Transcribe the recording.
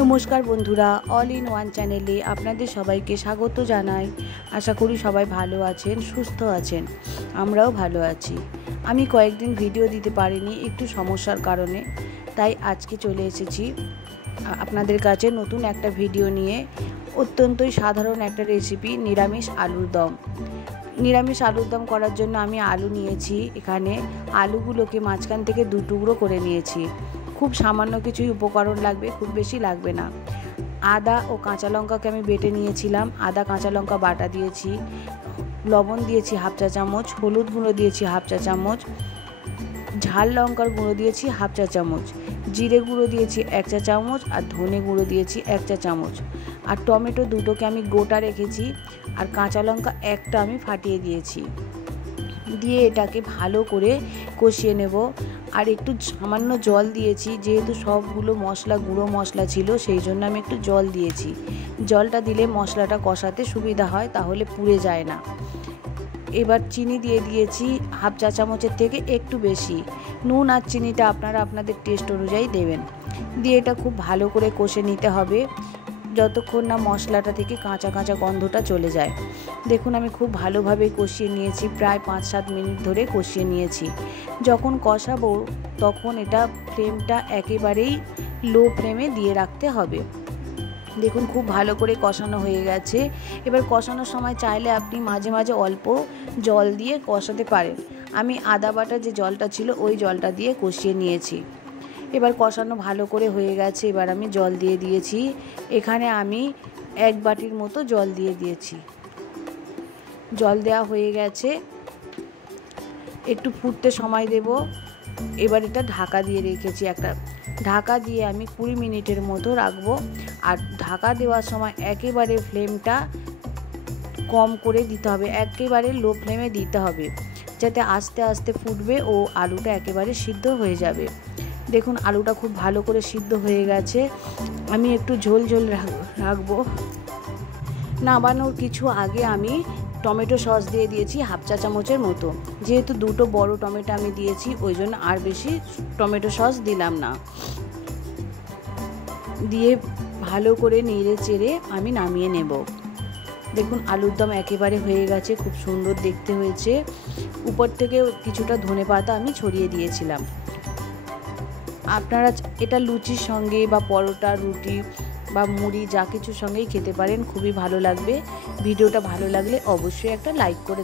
নমস্কার বন্ধুরা, all in one চ্যানেলে আপনাদের সবাইকে স্বাগত জানাই। আশা করি সবাই ভালো আছেন, সুস্থ আছেন। আমরাও ভালো আছি। আমি কয়েকদিন ভিডিও দিতে পারিনি একটু সমস্যার কারণে, তাই আজকে চলে এসেছি আপনাদের কাছে নতুন একটা ভিডিও নিয়ে। অত্যন্তই সাধারণ একটা রেসিপি, নিরামিষ আলুর দম। নিরামিষ আলুর দম করার জন্য আমি আলু নিয়েছি। এখানে আলুগুলোকে মাঝখান থেকে দু টুকরো করে নিয়েছি। খুব সামান্য কিছুই উপকরণ লাগবে, খুব বেশি লাগবে না। আদা ও কাঁচা লঙ্কাকে আমি বেটে নিয়েছিলাম। আদা কাঁচা লঙ্কা বাটা দিয়েছি, লবণ দিয়েছি হাফ চা চামচ, হলুদ গুঁড়ো দিয়েছি হাফ চা চামচ, ঝাল লঙ্কার গুঁড়ো দিয়েছি হাফ চা চামচ, জিরে গুঁড়ো দিয়েছি 1 চা চামচ, আর ধনে গুঁড়ো দিয়েছি 1 চা চামচ। আর টমেটো দুটোকে আমি গোটা রেখেছি, আর কাঁচা লঙ্কা একটা আমি ফাটিয়ে দিয়েছি। দিয়ে এটাকে ভালো করে কষিয়ে নেব। আর একটু সামান্য জল দিয়েছি, যেহেতু সবগুলো মশলা গুঁড়ো মশলা ছিল, সেই জন্য আমি একটু জল দিয়েছি। জলটা দিলে মশলাটা কষাতে সুবিধা হয়, তাহলে পুড়ে যায় না। এবার চিনি দিয়ে দিয়েছি হাফ চা চামচের থেকে একটু বেশি। নুন আর চিনিটা আপনারা আপনাদের টেস্ট অনুযায়ী দেবেন। দিয়ে এটা খুব ভালো করে কষে নিতে হবে, যতক্ষণ না মশলাটা থেকে কাঁচা কাঁচা গন্ধটা চলে যায়। দেখুন আমি খুব ভালোভাবে কষিয়ে নিয়েছি, প্রায় 5-7 মিনিট ধরে কষিয়ে নিয়েছি। যখন কষাবো তখন এটা ফ্লেমটা একেবারেই লো ফ্লেমে দিয়ে রাখতে হবে। দেখুন খুব ভালো করে কষানো হয়ে গেছে। এবার কষানোর সময় চাইলে আপনি মাঝে মাঝে অল্প জল দিয়ে কষাতে পারেন। আমি আদা বাটা যে জলটা ছিল ওই জলটা দিয়ে কষিয়ে নিয়েছি। এবার কষানো ভালো করে হয়ে গেছে। এবার আমি জল দিয়ে দিয়েছি। এখানে আমি 1 বাটির মতো জল দিয়ে দিয়েছি। জল দেওয়া হয়ে গেছে, একটু ফুটতে সময় দেব। এবার এটা ঢাকা দিয়ে রেখেছি। একটা ঢাকা দিয়ে আমি 20 মিনিটের মতো রাখবো। আর ঢাকা দেওয়ার সময় একেবারে ফ্লেমটা কম করে দিতে হবে, একেবারে লো ফ্লেমে দিতে হবে, যাতে আস্তে আস্তে ফুটবে ও আলুটা একেবারে সিদ্ধ হয়ে যাবে। দেখুন আলুটা খুব ভালো করে সিদ্ধ হয়ে গেছে। আমি একটু ঝোল ঝোল রাখবো। নামানোর কিছু আগে আমি টমেটো সস দিয়ে দিয়েছি হাফ চা চামচের মতো। যেহেতু দুটো বড় টমেটো আমি দিয়েছি, ওই জন্য আর বেশি টমেটো সস দিলাম না। দিয়ে ভালো করে নেড়ে চেড়ে আমি নামিয়ে নেব। দেখুন আলুর দম একেবারে হয়ে গেছে, খুব সুন্দর দেখতে হয়েছে। উপর থেকে কিছুটা ধনেপাতা আমি ছড়িয়ে দিয়েছিলাম। আপনারা এটা লুচির সঙ্গে বা পরোটা, রুটি বা মুড়ি যা কিছুর সঙ্গেই খেতে পারেন, খুবই ভালো লাগবে। ভিডিওটা ভালো লাগলে অবশ্যই একটা লাইক করে